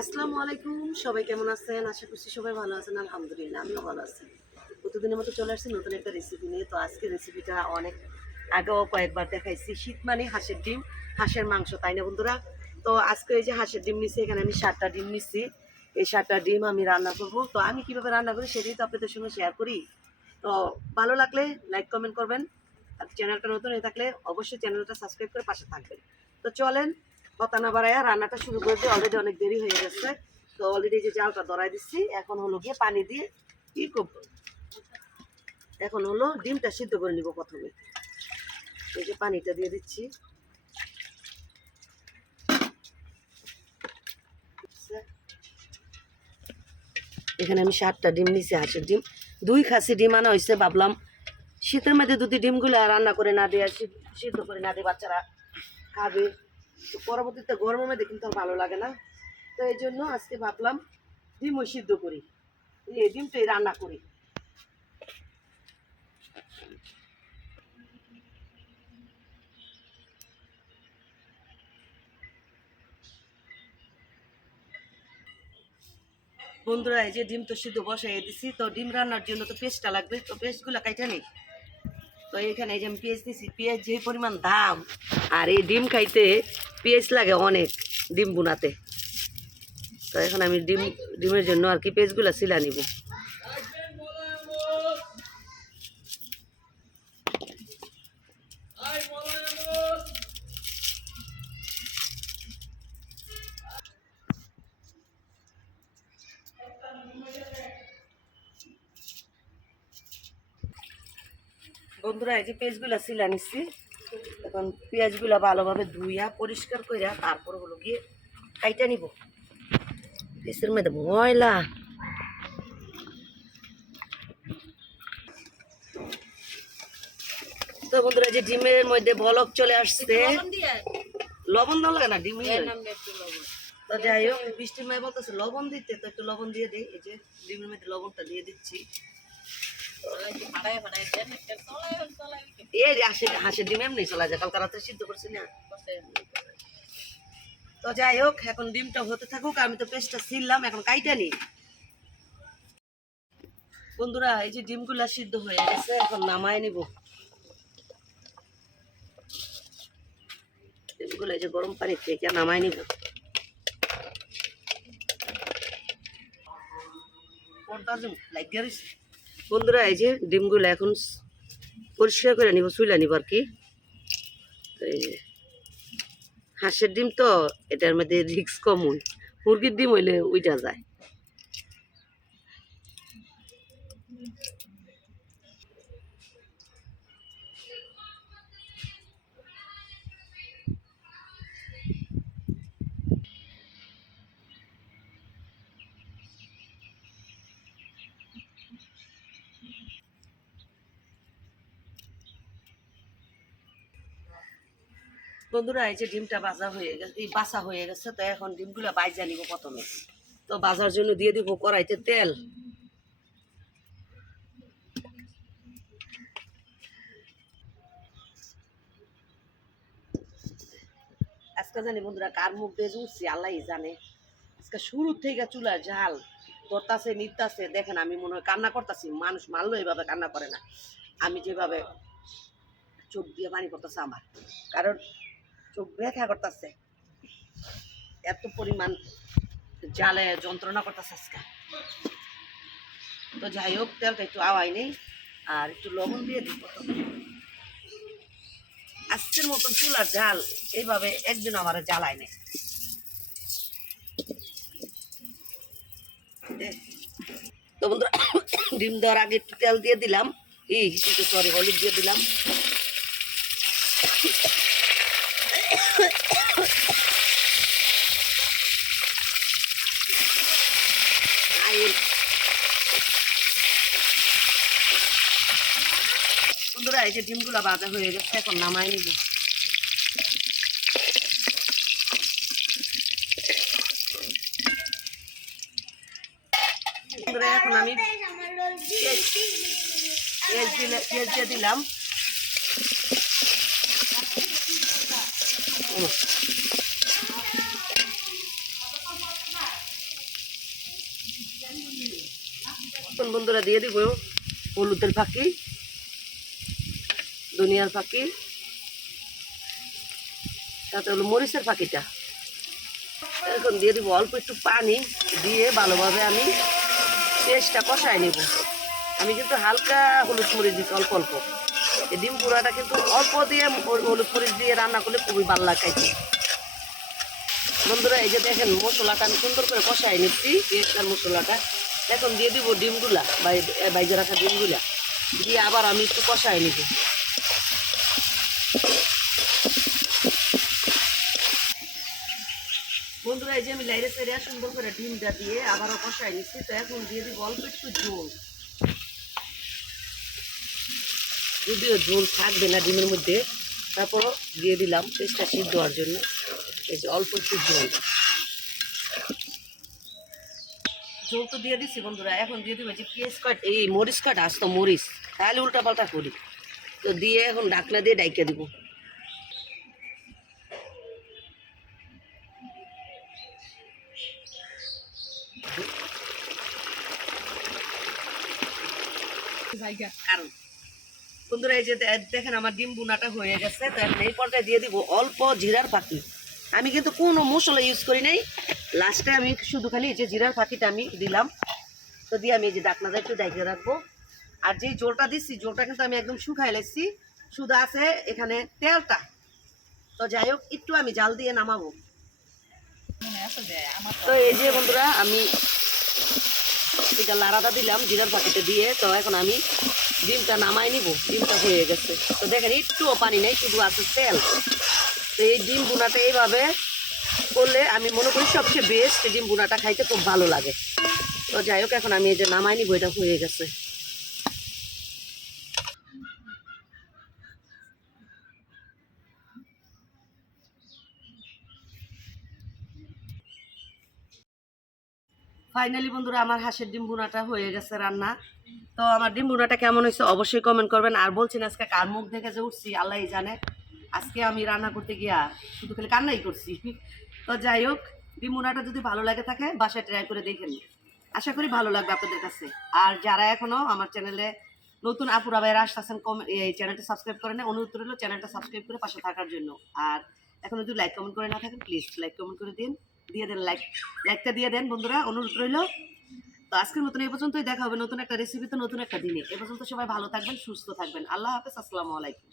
আসসালামু আলাইকুম, সবাই কেমন আছেন? আশা করছি সবাই ভালো আছেন, আলহামদুলিল্লাহ, আমিও ভালো আছি। প্রতিদিনের মতো চলে আসছি নতুন একটা রেসিপি নিয়ে, তো আজকে রেসিপিটা অনেক আগেও কয়েকবার দেখাইছি। শীত মানে হাঁসের ডিম, হাঁসের মাংস, তাই না বন্ধুরা? তো আজকে এই যে হাঁসের ডিম নিচ্ছি এখানে আমি সাতটা ডিম নিচ্ছি এই সাতটা ডিম আমি রান্না করব। তো আমি কীভাবে রান্না করি সেটাই তো আপনাদের সঙ্গে শেয়ার করি। তো ভালো লাগলে লাইক কমেন্ট করবেন। আর চ্যানেলটা নতুন হয়ে থাকলে অবশ্যই চ্যানেলটা সাবস্ক্রাইব করে পাশে থাকবেন। তো চলেন কথা না বাড়াইয়া রান্নাটা শুরু করে দিই অলরেডি অনেক দেরি হয়ে গেছে। তো অলরেডি যে জালটা ধরাই দিচ্ছি এখন হলো গিয়ে পানি দিয়ে ই করব। এখন হলো ডিমটা সিদ্ধ করে নিব প্রথমে। এই যে পানিটা দিয়ে দিচ্ছি। এখানে আমি সাতটা ডিম নিছি হাঁসের ডিম। দুই খাসি ডিম আনা হয়েছে ভাবলাম শীতের মধ্যে যদি ডিমগুলো রান্না করে না দিয়ে সিদ্ধ করে না দিয়ে বাচ্চারা খাবে। পরবর্তীতে গরমের মধ্যে কিন্তু ভালো লাগে না। তো এই জন্য আজকে ভাবলাম ডিমও সিদ্ধ করি। এই ডিমটাই রান্না করি। বন্ধুরা, এই যে ডিম তো সিদ্ধ বসাই দিছি, তো ডিম রান্নার জন্য তো পেস্টটা লাগবে, তো পেস্টগুলো কাইটা নেই। তো এখানে এই যে আমি পেঁয়াজ দিছি, পেঁয়াজ যে পরিমাণ দাম, আর এই ডিম খাইতে পেঁয়াজ লাগে অনেক ডিম বুনাতে। তো এখন আমি ডিম, ডিমের জন্য আর কি পেঁয়াজগুলো সিলা নিব। বন্ধুরা, এই যে পেঁয়াজগুলো সিলা নিচ্ছি। এখন পেঁয়াজগুলো ভালোভাবে ধুইয়া পরিষ্কার কইরা তারপর হলো গিয়ে কাইটা নিব। পেঁয়াজের মধ্যে ময়লা। তো বন্ধুরা যে ডিমের মধ্যে বলক চলে আসছে। লবণ দেওয়া লাগে না ডিম তো যাই হোক বৃষ্টির মায় বলতেছে লবণ দিতে তো একটু লবণ দিয়ে দিই। এই যে ডিমের মধ্যে লবণটা দিয়ে দিচ্ছি। হাঁসের ডিম এমনি চলা যায়, কালকে সিদ্ধ করছি না। তো যাই হোক, এখন ডিমটা হতে থাকুক, আমি তো পেস্টটা ছিললাম এখন কাইটা নি বন্ধুরা, এই যে ডিমগুলা সিদ্ধ হয়ে গেছে, এখন নামায় নিব। ডিমগুলো এই যে গরম পানি থেকে নামায় নিব। কোনটা লাগিয়ে দিছি। বন্ধুরা, এই যে ডিমগুলো এখন পরিষ্কার করে নিব চুইলা নিব আর কি। এই হাঁসের ডিম তো এটার মধ্যে রিক্স কম হয় মুরগির ডিম হইলে উইটা যায়। বন্ধুরা, এই যে ডিমটা ভাজা হয়ে গেছে, এই বাসা হয়ে গেছে, তো এখন ডিমগুলো বাইজা নিব প্রথমে। তো বাজার জন্য দিয়ে দিব কড়াইতে তেল। আজকে জানি বন্ধুরা কার মুখ বেজ উঠছি আল্লাহ জানে। আজকে শুরু থেকে চুলার ঝাল ধরতাছে নিতাছে, দেখেন আমি মনে হয় কান্না করতেছি, মানুষ মারলো এইভাবে কান্না করে না। আমি যেভাবে চোখ দিয়ে পানি করতেছে আমার। কারণ চোখ ব্যথা করতেছে। এত পরিমাণ জালে যন্ত্রণা করতেছে আজকে। তো যাই হোক, তেলটা একটু আওয়াই নেই আর একটু লবণ দিয়ে দিব আজকের মতন চুলার জাল এইভাবে একদিন আমার জ্বালায় নেই। তো বন্ধুরা, ডিম দেওয়ার আগে একটু তেল দিয়ে দিলাম। এই সরি, হলুদ দিয়ে দিলাম। বন্ধুরা এই যে ডিমগুলো ভাজা হয়ে গেছে এখন নামাই নিব। এখন আমি পেঁয়াজ দিলাম। বন্ধুরা, দিয়ে দিব হলুদের ফাঁকি দুনিয়ার ফাঁকি তাতে হলো মরিচের ফাঁকিটা। এখন দিয়ে দিব অল্প একটু পানি দিয়ে ভালোভাবে আমি পেস্টটা কষায় নেব। আমি কিন্তু হালকা হলুদ মরিচ দিচ্ছি অল্প অল্প। এই ডিম পুরাটা কিন্তু অল্প দিয়ে হল- হলুদ মরিচ দিয়ে রান্না করলে খুবই ভালো লাগে বন্ধুরা, এই যে দেখেন মশলাটা আমি সুন্দর করে কষাই নিচ্ছি পেঁয়াজটার মশলাটা। এখন দিয়ে দিব ডিমগুলা বাই- বাইজে রাখা ডিমগুলা। দিয়ে আবার আমি একটু কষাই নিব। বন্ধুরা, এই যে আমি লাইরে সাইরে সুন্দর করে ডিমটা দিয়ে আবারও কষাই নিচ্ছি, তো এখন দিয়ে দিব অল্প একটু ঝোল। যদিও ঝোল থাকবে না ডিমের মধ্যে, তারপরও দিয়ে দিলাম পেস্টটা সিদ্ধ হওয়ার জন্য। এই যে অল্প একটু ঝোল। ঝোল তো দিয়ে দিচ্ছি বন্ধুরা, এখন দিয়ে দিব যে পেঁয়াজ কাট, এই মরিচ কাট, আসতো মরিচ। তাহলে উল্টা পাল্টা করি। তো দিয়ে এখন ঢাকনা দিয়ে ডাইকে দেবো দিব। কারণ বন্ধুরা, এই যে দেখেন আমার ডিম বুনাটা হয়ে গেছে, তো এখন এই পর্যায়ে দিয়ে দিব অল্প জিরার পাখি আমি কিন্তু কোনো মশলা ইউজ করি নাই। লাস্টে আমি শুধু খালি এই যে জিরার পাখিটা আমি দিলাম। তো দিয়ে আমি এই যে ডাকনাটা একটু ডাইকে রাখব। আর যে জলটা দিচ্ছি জলটা কিন্তু আমি একদম শুকাই লাইছি। শুধু আছে এখানে তেলটা। তো যাই হোক, একটু আমি জাল দিয়ে নামাবো। তো এই যে বন্ধুরা, আমি লাড়াটা দিলাম, জিরার পাখিটা দিয়ে। তো এখন আমি ডিমটা নামাই নিব, ডিমটা হয়ে গেছে। তো দেখেন, একটুও পানি নেই, শুধু আছে তেল। তো এই ডিম বুনাটা এইভাবে করলে আমি মনে করি সবচেয়ে বেস্ট ডিম বুনাটা খাইতে খুব ভালো লাগে। তো যাই হোক, এখন আমি এই যে নামাই নিব, এটা হয়ে গেছে। ফাইনালি বন্ধুরা, আমার হাঁসের ডিম ভুনাটা হয়ে গেছে রান্না। তো আমার ডিম ভুনাটা কেমন হয়েছে অবশ্যই কমেন্ট করবেন। আর বলছেন আজকে কার মুখ দেখে যে উঠছি আল্লাহই জানে। আজকে আমি রান্না করতে গিয়া শুধু খালি কান্নাই করছি। তো যাই হোক, ডিম ভুনাটা যদি ভালো লাগে থাকে, বাসায় ট্রাই করে দেখেন আশা করি ভালো লাগবে আপনাদের কাছে। আর যারা এখনও আমার চ্যানেলে নতুন আপুরা ভাইরা আসতেছেন, কম এই চ্যানেলটা সাবস্ক্রাইব করে নেয় অনুরোধ রইল চ্যানেলটা সাবস্ক্রাইব করে পাশে থাকার জন্য। আর এখন যদি লাইক কমেন্ট করে না থাকেন প্লিজ লাইক কমেন্ট করে দিন। দিয়ে দেন লাইক লাইকটা দিয়ে দেন বন্ধুরা, অনুরোধ রইল। তো আজকের নতুন এ পর্যন্তই দেখা হবে নতুন একটা রেসিপি তো, নতুন একটা দিনে। এ পর্যন্ত সবাই ভালো থাকবেন, সুস্থ থাকবেন। আল্লাহ হাফেজ, আসসালামু আলাইকুম।